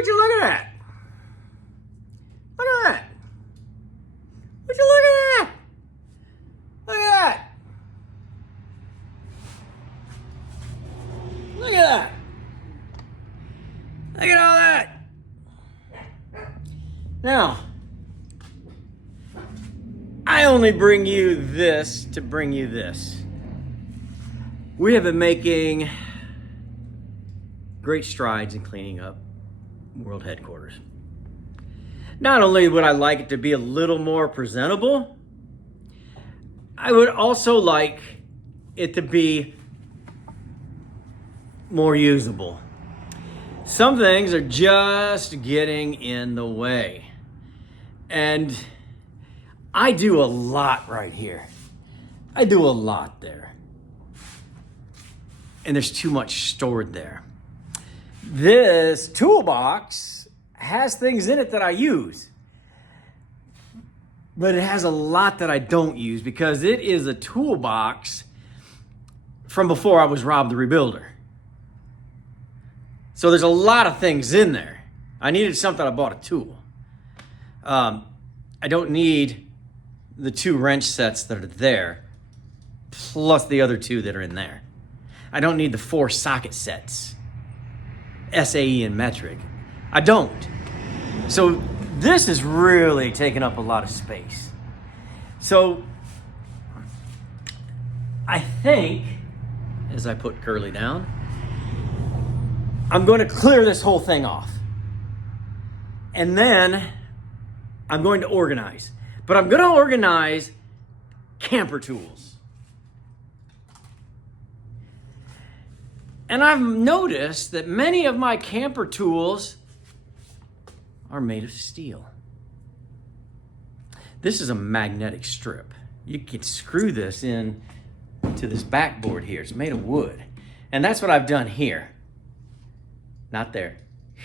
what you looking at? Look at that. What you looking at? Look at that. Look at that. Look at all that. Now, I only bring you this to bring you this. We have been making great strides in cleaning up world headquarters. Not only would I like it to be a little more presentable, I would also like it to be more usable. Some things are just getting in the way. And I do a lot right here. I do a lot there. And there's too much stored there. This toolbox has things in it that I use. But it has a lot that I don't use because it is a toolbox from before I was Rob the Rebuilder. So there's a lot of things in there. I needed something, I bought a tool. I don't need the 2 wrench sets that are there, plus the other 2 that are in there. I don't need the 4 socket sets, SAE and metric. I don't. So this is really taking up a lot of space. So I think, as I put Curly down, I'm going to clear this whole thing off. And then I'm going to organize. But I'm going to organize camper tools. And I've noticed that many of my camper tools are made of steel. This is a magnetic strip. You can screw this in to this backboard here. It's made of wood. And that's what I've done here. Not there.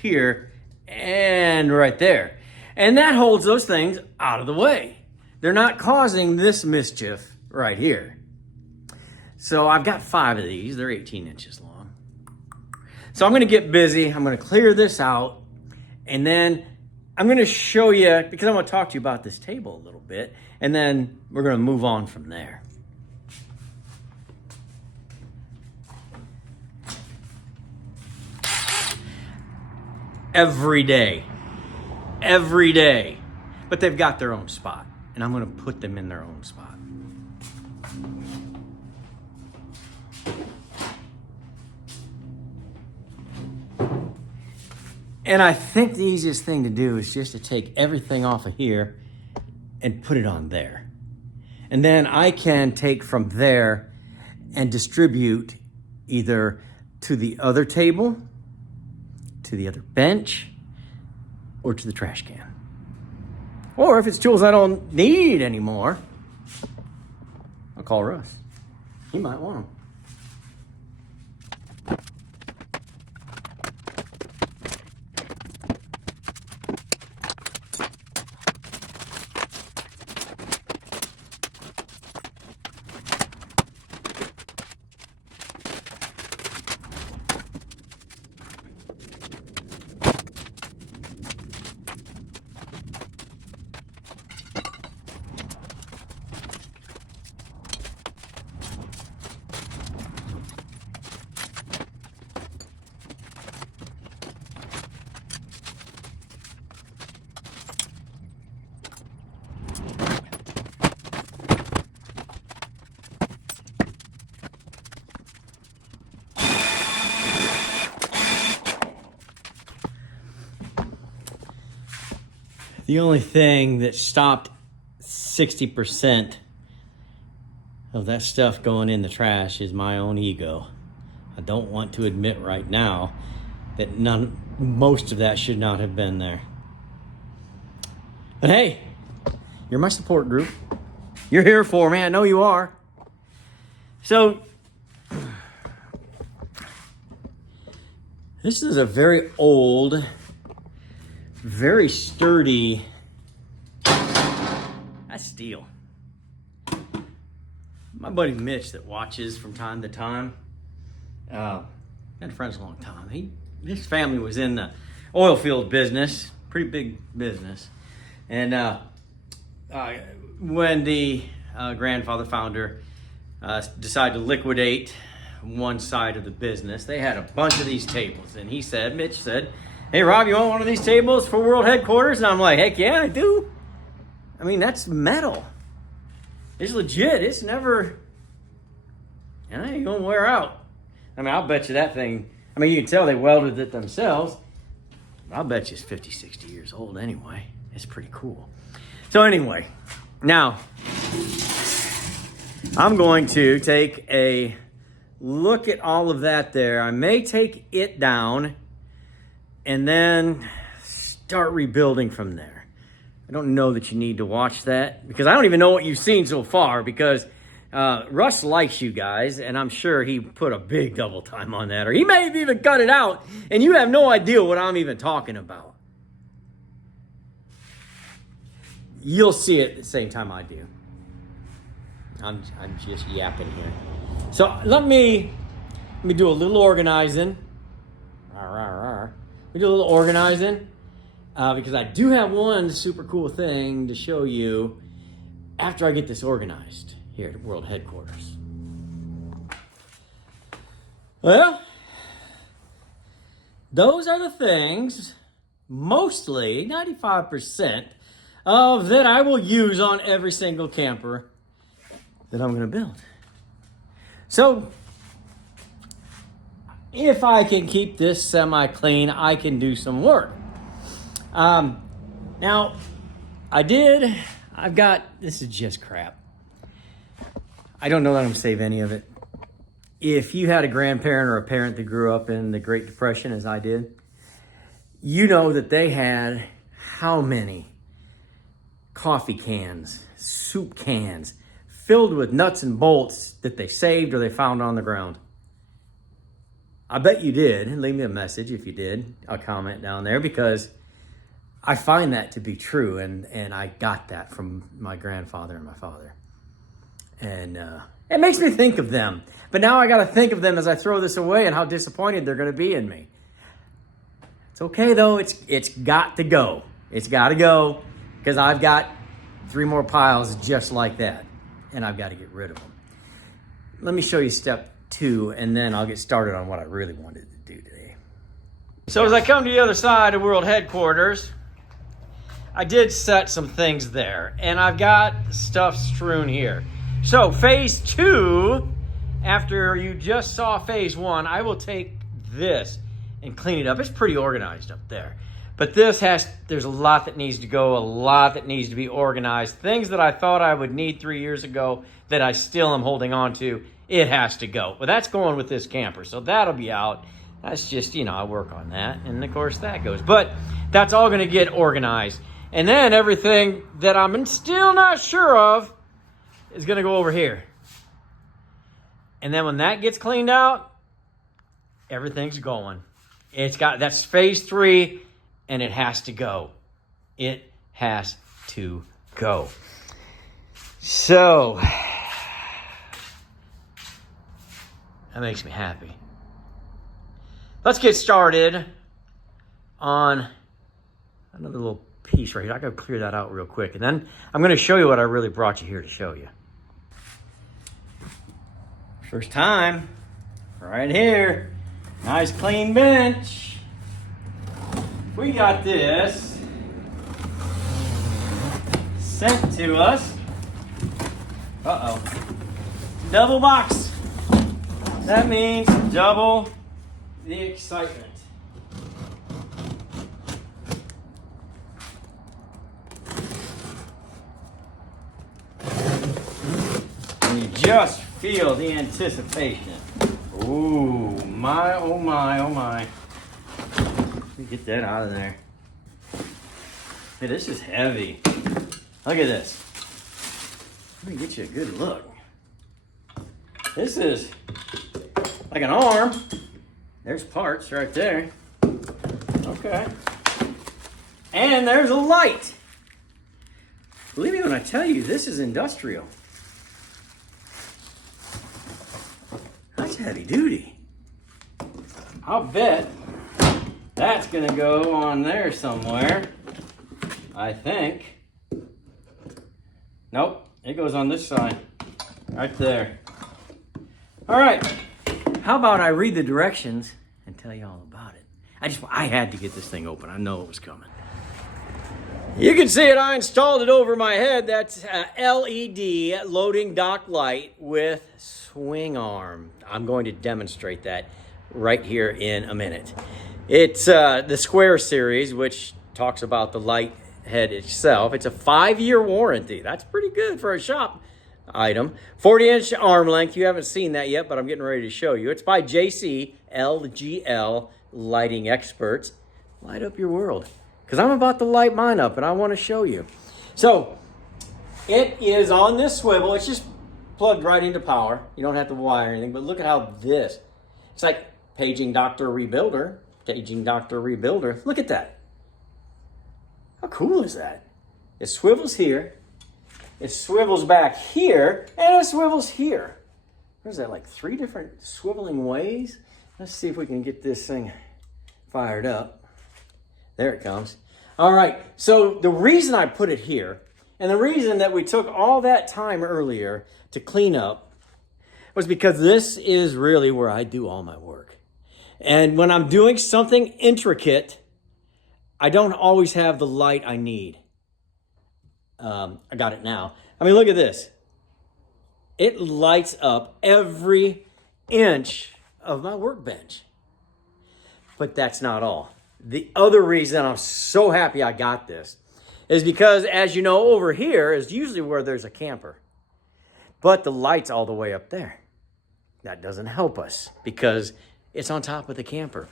Here and right there. And that holds those things out of the way. They're not causing this mischief right here. So I've got 5 of these. They're 18 inches long. So I'm going to get busy. I'm going to clear this out. And then I'm going to show you, because I'm going to talk to you about this table a little bit. And then we're going to move on from there. Every day. But they've got their own spot. And I'm going to put them in their own spot. And I think the easiest thing to do is just to take everything off of here and put it on there. And then I can take from there and distribute either to the other table, to the other bench, or to the trash can. Or if it's tools I don't need anymore, I'll call Russ. He might want them. The only thing that stopped 60% of that stuff going in the trash is my own ego. I don't want to admit right now that most of that should not have been there. But hey, you're my support group. You're here for me. I know you are. So, this is a very old, very sturdy, that's steel. My buddy Mitch that watches from time to time, been friends a long time. His family was in the oil field business, pretty big business. And when the grandfather founder decided to liquidate one side of the business, they had a bunch of these tables. And Mitch said, hey, Rob, you want one of these tables for world headquarters? And I'm like, heck yeah, I do. I mean, that's metal. It's legit. It's never, it ain't gonna wear out. I mean, I'll bet you that thing, I mean, you can tell they welded it themselves. I'll bet you it's 50, 60 years old anyway. It's pretty cool. So anyway, now I'm going to take a look at all of that there. I may take it down and then start rebuilding from there. I don't know that you need to watch that because I don't even know what you've seen so far because Russ likes you guys, and I'm sure he put a big double time on that, or he may have even cut it out, and you have no idea what I'm even talking about. You'll see it at the same time I do. I'm just yapping here. So let me do a little organizing. Let me do a little organizing because I do have one super cool thing to show you after I get this organized here at World Headquarters. Well, those are the things, mostly 95% of that I will use on every single camper that I'm going to build. So, if I can keep this semi-clean, I can do some work. Now, this is just crap. I don't know that I'm going to save any of it. If you had a grandparent or a parent that grew up in the Great Depression, as I did, you know that they had how many coffee cans, soup cans, filled with nuts and bolts that they saved or they found on the ground. I bet you did. Leave me a message if you did. A comment down there because I find that to be true, and I got that from my grandfather and my father. And it makes me think of them. But now I got to think of them as I throw this away and how disappointed they're going to be in me. It's okay, though. It's got to go. It's got to go because I've got 3 more piles just like that, and I've got to get rid of them. Let me show you step 2, and then I'll get started on what I really wanted to do today. So as I come to the other side of World Headquarters, I did set some things there, and I've got stuff strewn here. So phase 2, after you just saw phase 1, I will take this and clean it up. It's pretty organized up there. But there's a lot that needs to go, a lot that needs to be organized. Things that I thought I would need 3 years ago that I still am holding on to, it has to go. Well, that's going with this camper, so that'll be out. That's just, I work on that, and of course that goes. But that's all gonna get organized. And then everything that I'm still not sure of is gonna go over here. And then when that gets cleaned out, everything's going. That's phase 3, and it has to go. It has to go. So, that makes me happy. Let's get started on another little piece right here. I gotta clear that out real quick. And then I'm gonna show you what I really brought you here to show you. First time, right here. Nice clean bench. We got this sent to us. Uh-oh. Double box. That means double the excitement. And you just feel the anticipation. Ooh, my, oh my, oh my. Let me get that out of there. Hey, this is heavy. Look at this. Let me get you a good look. This is like an arm. There's parts right there. Okay. And there's a light. Believe me when I tell you, this is industrial. That's heavy duty. I'll bet That's gonna go on there somewhere, I think. Nope, it goes on this side, right there. All right, how about I read the directions and tell you all about it. I had to get this thing open. I know it was coming. You can see it, I installed it over my head. That's a LED loading dock light with swing arm. I'm going to demonstrate that right here in a minute. It's the Square series, which talks about the light head itself. It's a 5-year warranty. That's pretty good for a shop item. 40-inch arm length. You haven't seen that yet, but I'm getting ready to show you. It's by JC-LGL Lighting Experts. Light up your world, because I'm about to light mine up and I want to show you. So it is on this swivel. It's just plugged right into power. You don't have to wire anything, but look at how it's like paging Dr. Rebuilder. Paging Dr. Rebuilder. Look at that. How cool is that? It swivels here, it swivels back here, and it swivels here. What is that, like 3 different swiveling ways? Let's see if we can get this thing fired up. There it comes. All right, so the reason I put it here, and the reason that we took all that time earlier to clean up, was because this is really where I do all my work. And when I'm doing something intricate, I don't always have the light I need. I got it now. I mean, look at this. It lights up every inch of my workbench. But that's not all. The other reason I'm so happy I got this is because, as you know, over here is usually where there's a camper. But the light's all the way up there. That doesn't help us because it's on top of the camper.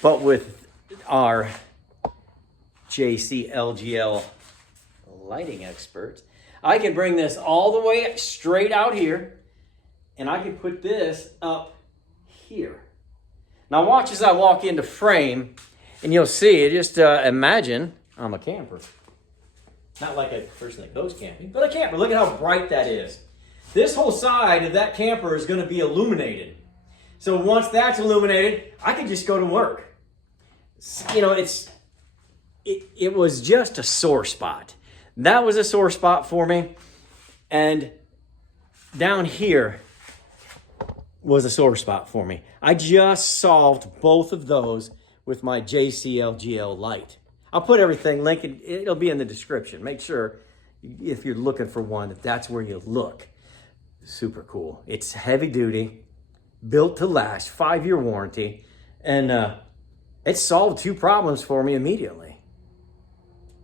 But with our JC-LGL Lighting Experts, I can bring this all the way straight out here, and I can put this up here. Now watch as I walk into frame, and you'll see, just imagine I'm a camper. Not like a person that goes camping, but a camper. Look at how bright that is. This whole side of that camper is going to be illuminated. So once that's illuminated, I can just go to work. You know, it was just a sore spot. That was a sore spot for me. And down here was a sore spot for me. I just solved both of those with my JC-LGL light. I'll put everything, it'll be in the description. Make sure if you're looking for one, that's where you look. Super cool. It's heavy duty, built to last, 5-year warranty, and it solved 2 problems for me immediately.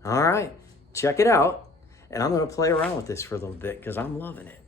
All right, check it out, and I'm going to play around with this for a little bit because I'm loving it.